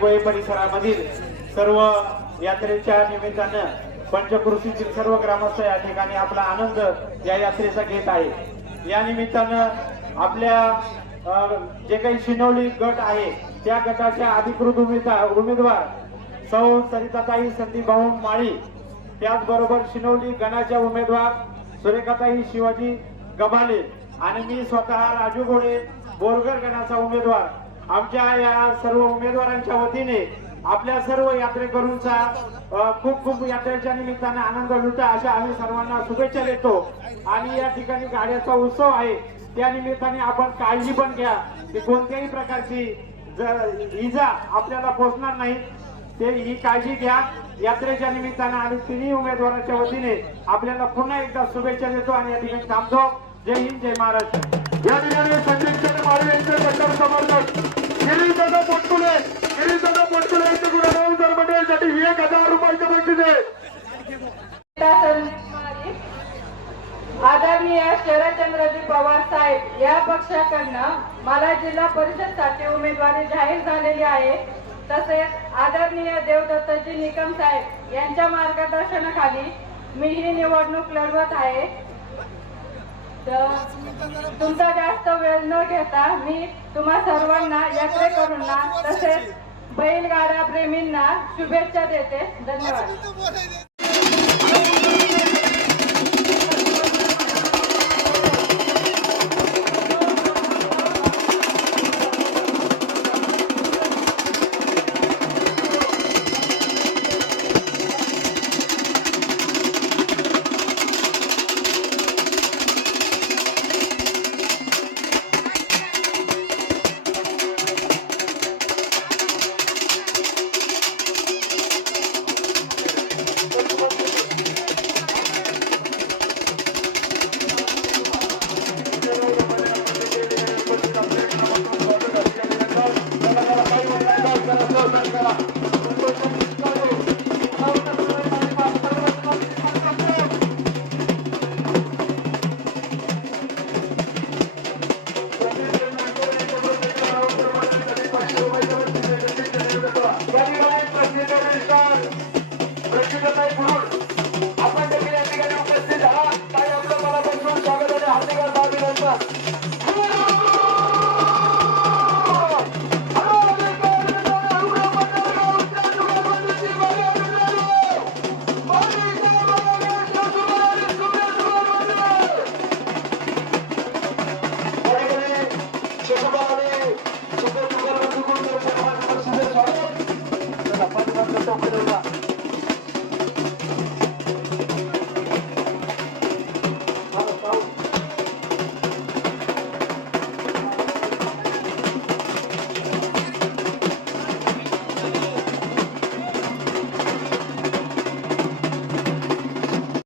गोळे परिसरामधील सर्व यात्रेच्या निमित्तानं पंचकृषीतील सर्व ग्रामस्थ या ठिकाणी आपला आनंद या यात्रेचा घेत आहे। या निमित्तानं आपल्या जे काही शिनोली गट आहे त्या गटाच्या अधिकृत उमेदवार सौ सरिताताई संदीपभाऊ माळी, त्याचबरोबर शिनोली गणाच्या उमेदवार सुरेखाताई शिवाजी गबाले आणि मी स्वतः राजू घोडे बोरगर गणाचा उमेदवार, आमच्या या सर्व उमेदवारांच्या वतीने आपल्या सर्व यात्रेकरूंचा खूप खूप यात्रेच्या निमित्ताने आनंद लुटा अशा आम्ही सर्वांना शुभेच्छा देतो। आणि या ठिकाणी गाड्याचा उत्सव आहे त्या निमित्ताने आपण काळजी पण घ्या की कोणत्याही प्रकारची इजा आपल्याला पोहोचणार नाही, ते ही काळजी घ्या। यात्रेच्या निमित्ताने आणि तिन्ही उमेदवारांच्या वतीने आपल्याला पुन्हा एकदा शुभेच्छा देतो आणि या ठिकाणी थांबतो। जय हिंद, जय महाराष्ट्र। या ठिकाणी संदीप माळी यांचे कट्टर समर्थक गिरीशदादा पोटकुले यांचे गुणगान मंडळासाठी 1000 रुपयाचे बक्षीस आहे। आदरणीय शरदचंद्रजी पवार साहेब या पक्षाकडनं मला जिल्हा परिषदसाठी उमेदवारी जाहीर झालेली आहे। तसेच आदरणीय देवदत्तजी निकम साहेब यांच्या मार्गदर्शनाखाली मी ही निवडणूक लढवत आहे। तुमचा जास्त वेळ न घेता मी तुम्हा सर्वांना यात्रेकरूंना तसेच बैलगाडा प्रेमींना शुभेच्छा देते। धन्यवाद। स्वागत